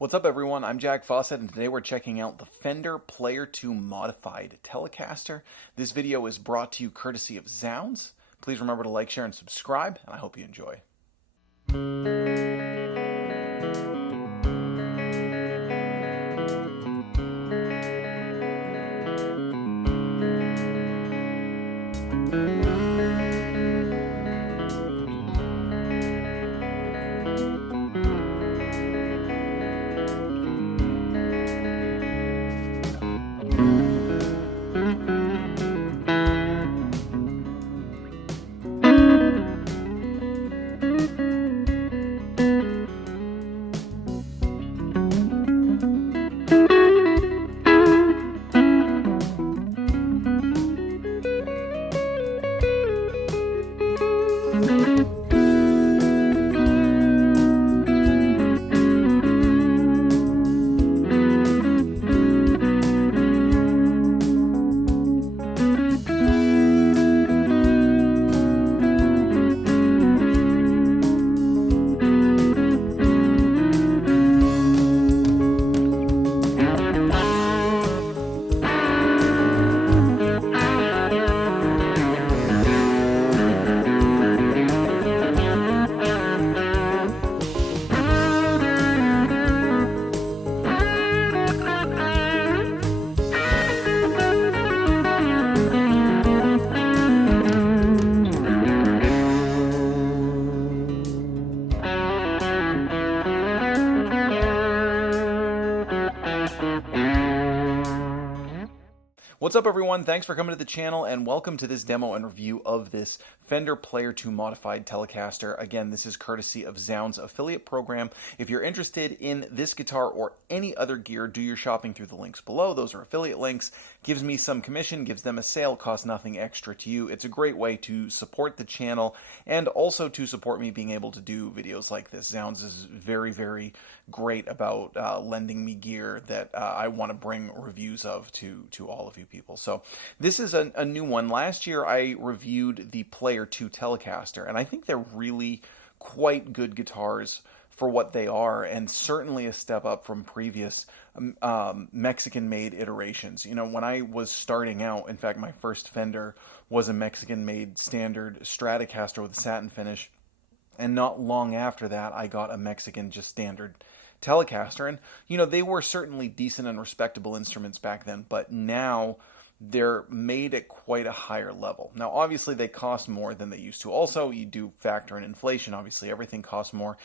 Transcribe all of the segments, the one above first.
What's up everyone, I'm Jack Fossett and today we're checking out the Fender Player 2 Modified Telecaster. This video is brought to you courtesy of Zzounds. Please remember to like, share, and subscribe, and I hope you enjoy. What's up everyone, thanks for coming to the channel and welcome to this demo and review of this Fender Player 2 Modified Telecaster. Again, this is courtesy of Zzounds affiliate program. If you're interested in this guitar or any other gear, do your shopping through the links below. Those are affiliate links. Gives me some commission, gives them a sale, costs nothing extra to you. It's a great way to support the channel and also to support me being able to do videos like this. Zzounds is very, very great about lending me gear that I want to bring reviews of to all of you people. So this is a new one. Last year I reviewed the Player 2 Telecaster, and I think they're really quite good guitars for what they are, and certainly a step up from previous Mexican-made iterations. You know, when I was starting out, in fact, my first Fender was a Mexican-made standard Stratocaster with a satin finish, and not long after that, I got a Mexican just standard Telecaster, and you know, they were certainly decent and respectable instruments back then, but now they're made at quite a higher level. Now, obviously, they cost more than they used to. Also, you do factor in inflation. Obviously, everything costs more.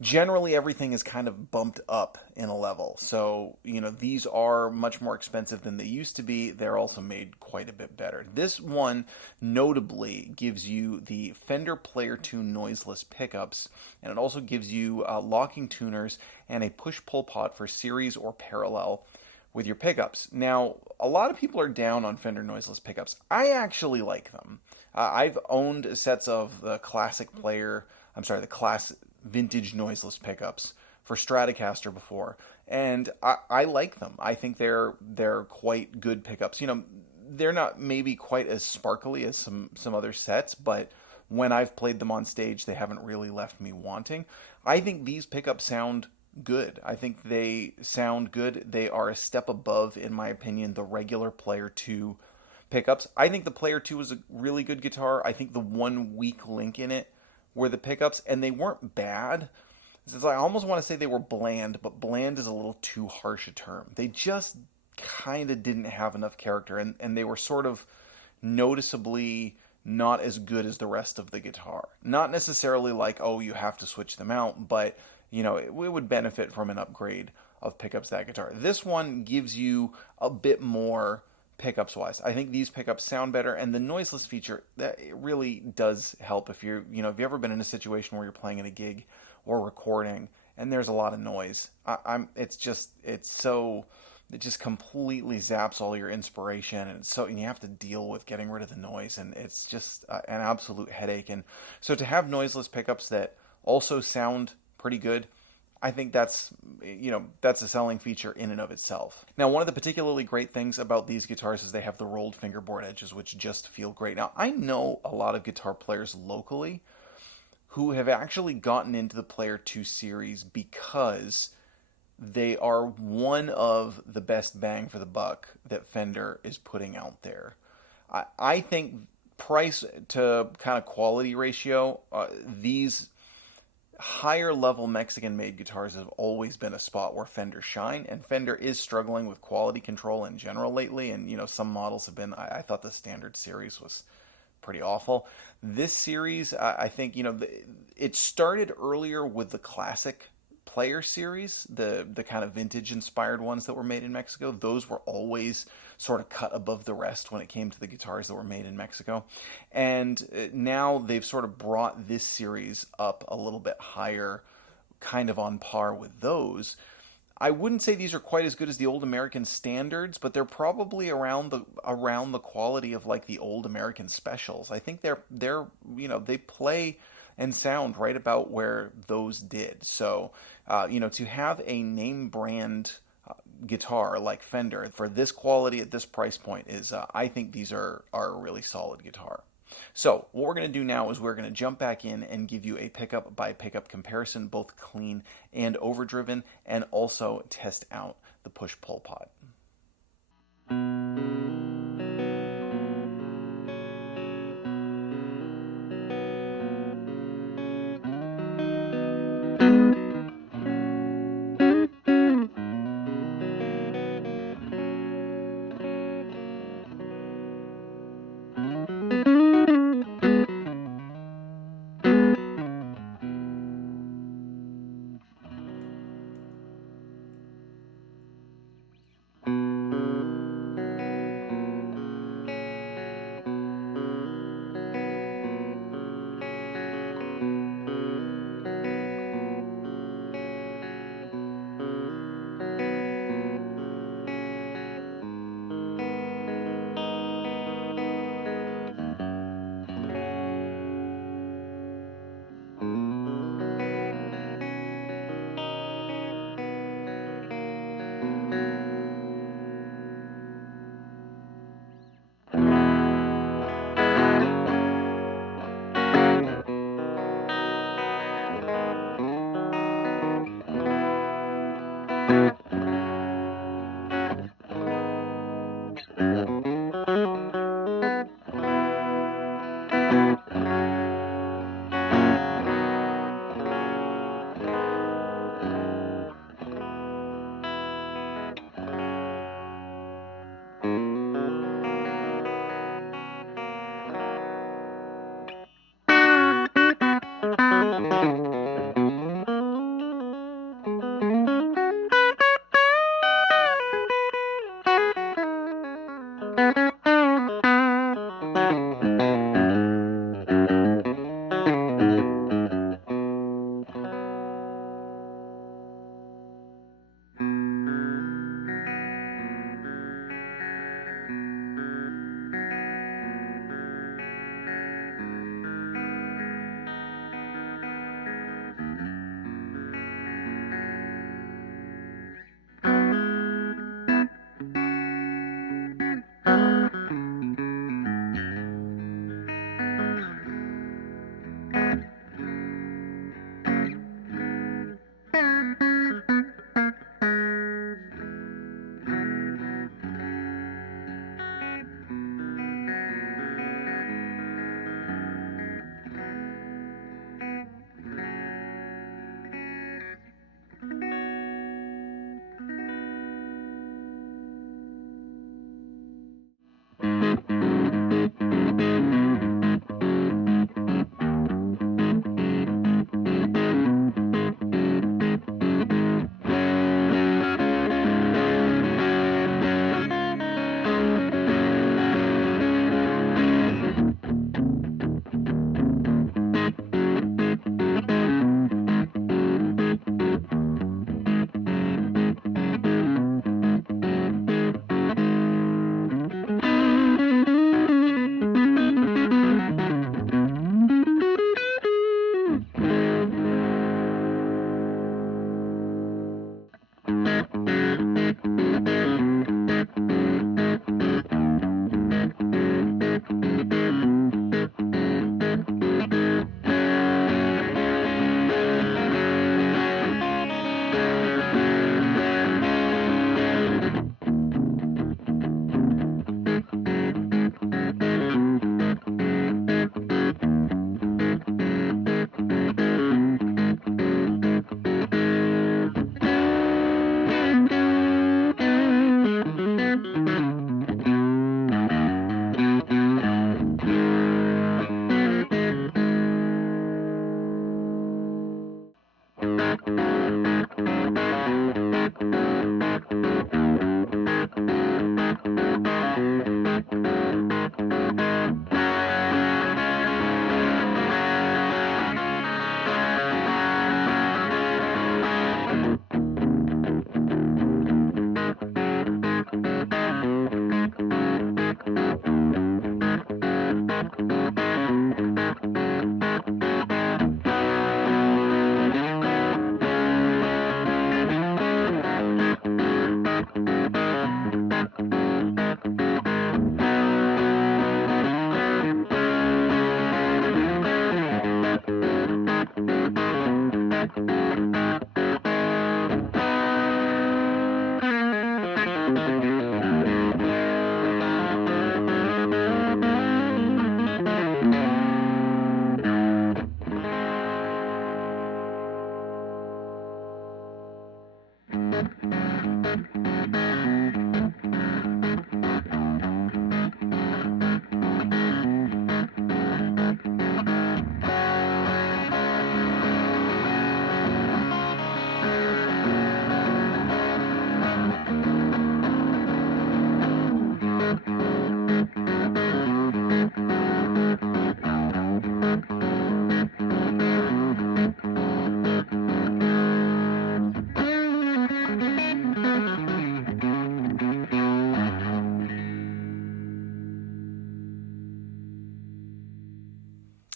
Generally, everything is kind of bumped up in a level. So, you know, these are much more expensive than they used to be. They're also made quite a bit better. This one notably gives you the Fender Player 2 noiseless pickups, and it also gives you locking tuners and a push-pull pot for series or parallel with your pickups. Now, a lot of people are down on Fender noiseless pickups. I actually like them. I've owned sets of the class vintage noiseless pickups for Stratocaster before, and I like them. I think they're quite good pickups. You know, they're not maybe quite as sparkly as some other sets, but when I've played them on stage, they haven't really left me wanting. I think these pickups sound good. I think they sound good. They are a step above, in my opinion, the regular Player 2 pickups. I think the Player 2 is a really good guitar. I think the one weak link in it were the pickups, and they weren't bad. I almost want to say they were bland, but bland is a little too harsh a term. They just kind of didn't have enough character, and they were sort of noticeably not as good as the rest of the guitar. Not necessarily like, oh, you have to switch them out, but you know, it would benefit from an upgrade of pickups that guitar. This one gives you a bit more pickups wise. I think these pickups sound better, and the noiseless feature, that it really does help if you're, you know, if you've ever been in a situation where you're playing in a gig or recording and there's a lot of noise. It just completely zaps all your inspiration, and you have to deal with getting rid of the noise, and it's just an absolute headache. And so to have noiseless pickups that also sound pretty good, I think that's a selling feature in and of itself. Now, one of the particularly great things about these guitars is they have the rolled fingerboard edges, which just feel great. Now, I know a lot of guitar players locally who have actually gotten into the Player 2 series because they are one of the best bang for the buck that Fender is putting out there. I think price to kind of quality ratio, these higher level Mexican made guitars have always been a spot where Fender shine, and Fender is struggling with quality control in general lately. And some models have been, I thought the standard series was pretty awful. This series, I think, it started earlier with the classic player series, the kind of vintage inspired ones that were made in Mexico. Those were always sort of cut above the rest when it came to the guitars that were made in Mexico. And now they've sort of brought this series up a little bit higher, kind of on par with those. I wouldn't say these are quite as good as the old American standards, but they're probably around the quality of like the old American specials. I think they're they play and sound right about where those did. So to have a name brand guitar like Fender for this quality at this price point is I think these are a really solid guitar. So what we're going to do now is we're going to jump back in and give you a pickup by pickup comparison, both clean and overdriven, and also test out the push-pull pod.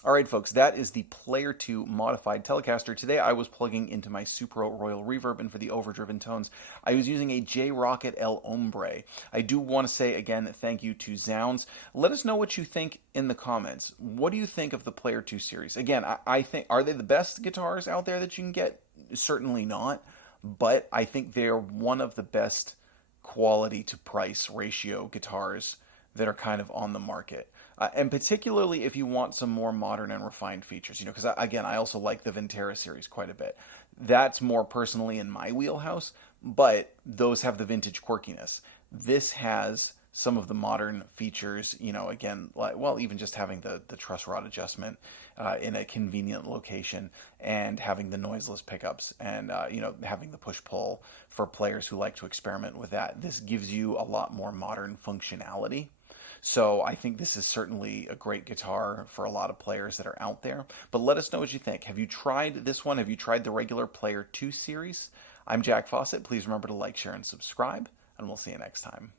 All right, folks, that is the Player 2 modified Telecaster. Today I was plugging into my Supro Royal Reverb, and for the overdriven tones, I was using a Rockett El Hombre. I do want to say again, thank you to Zzounds. Let us know what you think in the comments. What do you think of the Player 2 series? Again, I think, are they the best guitars out there that you can get? Certainly not, but I think they're one of the best quality to price ratio guitars that are kind of on the market. And particularly if you want some more modern and refined features, because again, I also like the Ventera series quite a bit. That's more personally in my wheelhouse, but those have the vintage quirkiness. This has some of the modern features, again, well, even just having the truss rod adjustment in a convenient location, and having the noiseless pickups, and having the push-pull for players who like to experiment with that. This gives you a lot more modern functionality. So I think this is certainly a great guitar for a lot of players that are out there. But let us know what you think. Have you tried this one? Have you tried the regular Player 2 series? I'm Jack Fossett. Please remember to like, share, and subscribe, and we'll see you next time.